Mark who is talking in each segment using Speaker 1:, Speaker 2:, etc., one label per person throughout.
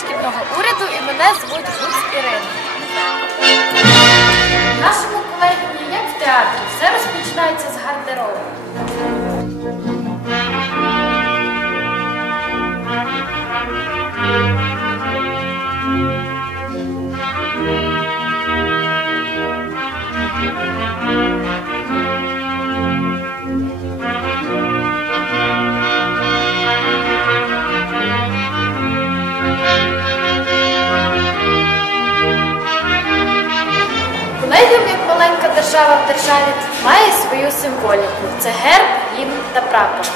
Speaker 1: шкільного уряду і мене звуть Гуц Ірина. В нашому колегіумі, як в театрі, все розпочинається з гардеробу. Держава має свою символіку. Це герб, гімн та прапор.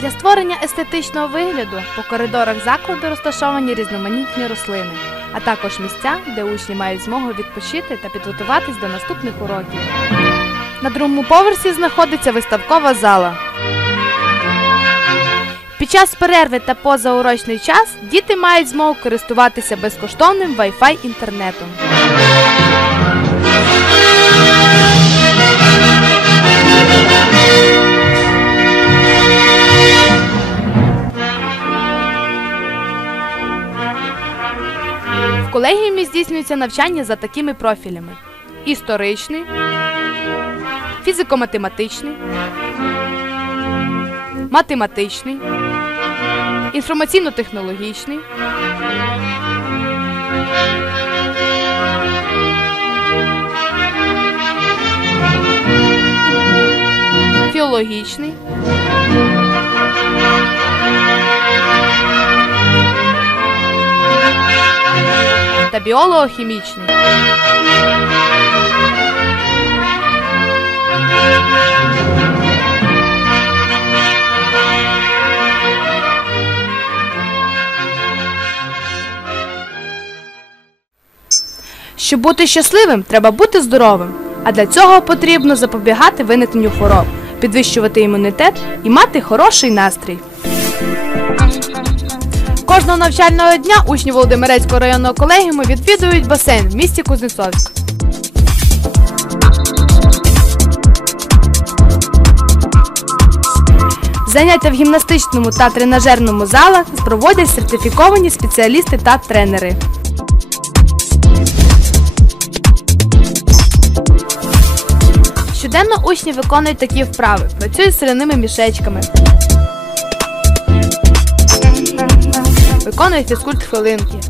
Speaker 2: Для створення естетичного вигляду по коридорах закладу розташовані різноманітні рослини, а також місця, де учні мають змогу відпочити та підготуватись до наступних уроків. На другому поверсі знаходиться виставкова зала. Під час перерви та позаурочний час діти мають змогу користуватися безкоштовним Wi-Fi інтернетом. В колегіумі здійснюється навчання за такими профілями: історичний, фізико-математичний, математичний, інформаційно-технологічний, філологічний, та біолого-хімічний. Щоб бути щасливим, треба бути здоровим. А для цього потрібно запобігати виникненню хвороб, підвищувати імунітет і мати хороший настрій. Кожного навчального дня учні Володимирецького районного колегіуму відвідують басейн в місті Кузнецовськ. Заняття в гімнастичному та тренажерному залах проводять сертифіковані спеціалісти та тренери. Щоденно учні виконують такі вправи, працюють з соляними мішечками. Виконують фізкульт хвилинки.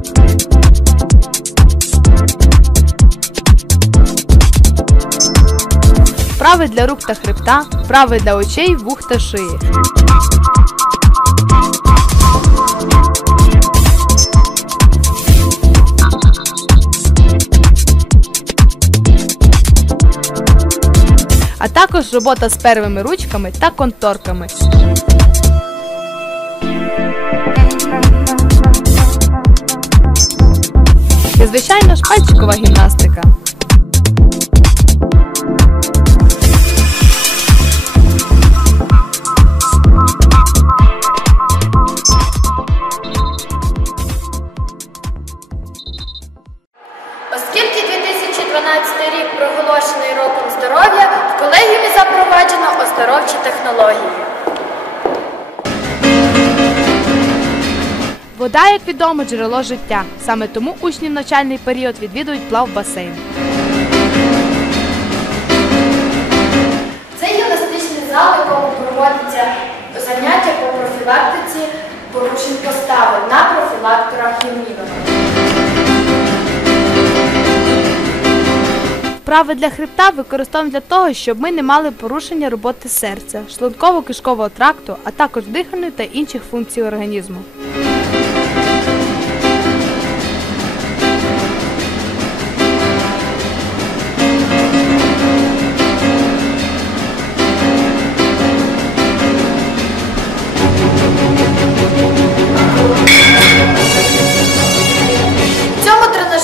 Speaker 2: Вправи для рук та хребта, вправи для очей, вух та шиї. А також робота з первими ручками та конторками. І, звичайно ж, пальчикова гімнастика.
Speaker 1: Оскільки 2012 рік проголошений роком здоров'я, в колегіумі запроваджено оздоровчі технології.
Speaker 2: Вода, як відомо, джерело життя. Саме тому учні в навчальний період відвідують плавбасейн.
Speaker 1: Це гімнастичний зал, в якому проводяться заняття по профілактиці порушень постави на профілакторах Юнівера.
Speaker 2: Вправи для хребта використовуємо для того, щоб ми не мали порушення роботи серця, шлунково-кишкового тракту, а також дихальної та інших функцій організму.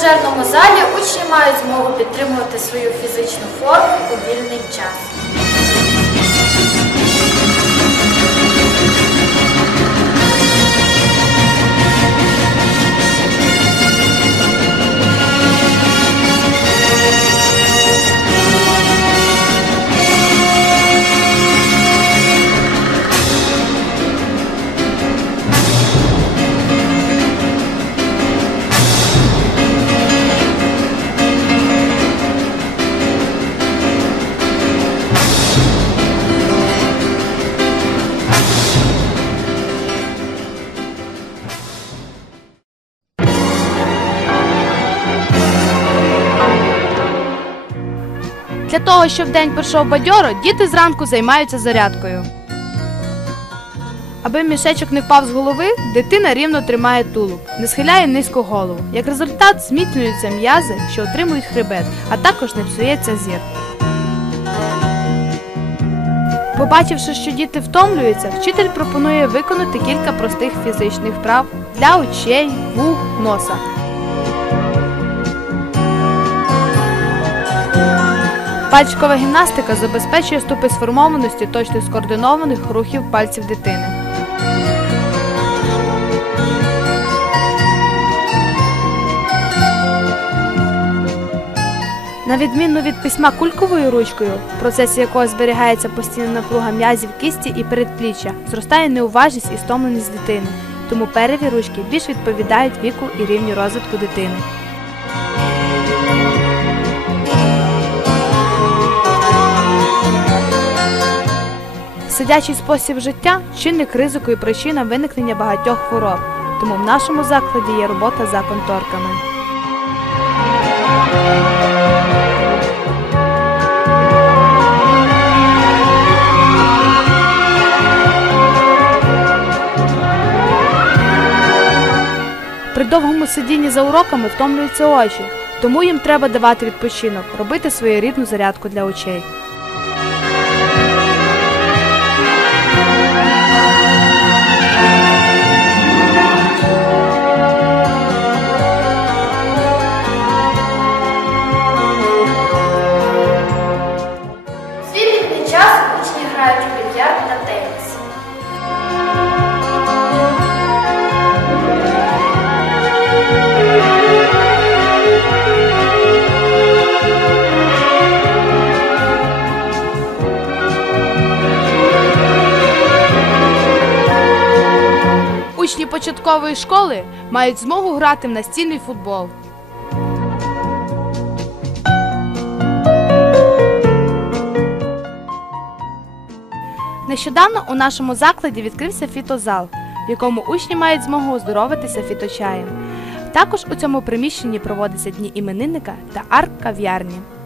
Speaker 1: Тренажерному залі учні мають змогу підтримувати свою фізичну форму у вільний час.
Speaker 2: Того, щоб день пройшов бадьоро, діти зранку займаються зарядкою. Аби мішечок не впав з голови, дитина рівно тримає тулуб, не схиляє низько голову. Як результат, зміцнюються м'язи, що отримують хребет, а також не псується зір. Побачивши, що діти втомлюються, вчитель пропонує виконати кілька простих фізичних вправ для очей, вух, носа. Пальчикова гімнастика забезпечує ступи сформованості точно скоординованих рухів пальців дитини. На відміну від письма кульковою ручкою, в процесі якого зберігається постійна напруга м'язів кисті і передпліччя, зростає неуважність і стомленість дитини. Тому переві ручки більш відповідають віку і рівню розвитку дитини. Сидячий спосіб життя чинник ризику і причина виникнення багатьох хвороб. Тому в нашому закладі є робота за конторками. При довгому сидінні за уроками втомлюються очі, тому їм треба давати відпочинок, робити своєрідну зарядку для очей. Початкової школи мають змогу грати в настільний футбол. Нещодавно у нашому закладі відкрився фітозал, в якому учні мають змогу оздоровитися фіточаєм. Також у цьому приміщенні проводяться дні іменинника та арт-кав'ярні. Головним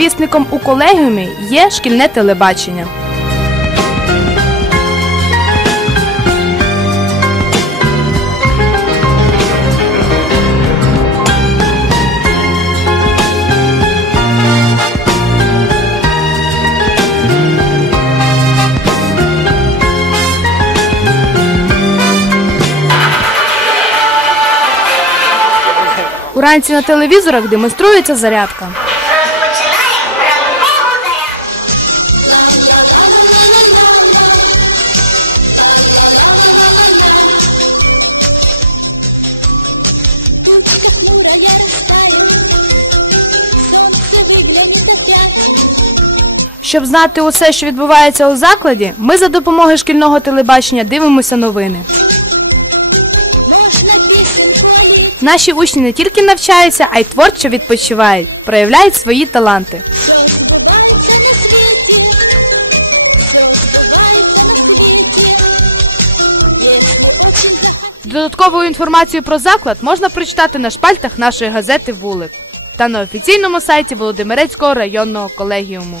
Speaker 2: вісником у колегіумі є шкільне телебачення. Уранці на телевізорах демонструється зарядка. Щоб знати усе, що відбувається у закладі, ми за допомогою шкільного телебачення дивимося новини. Наші учні не тільки навчаються, а й творчо відпочивають, проявляють свої таланти. Додаткову інформацію про заклад можна прочитати на шпальтах нашої газети Вулик та на офіційному сайті Володимирецького районного колегіуму.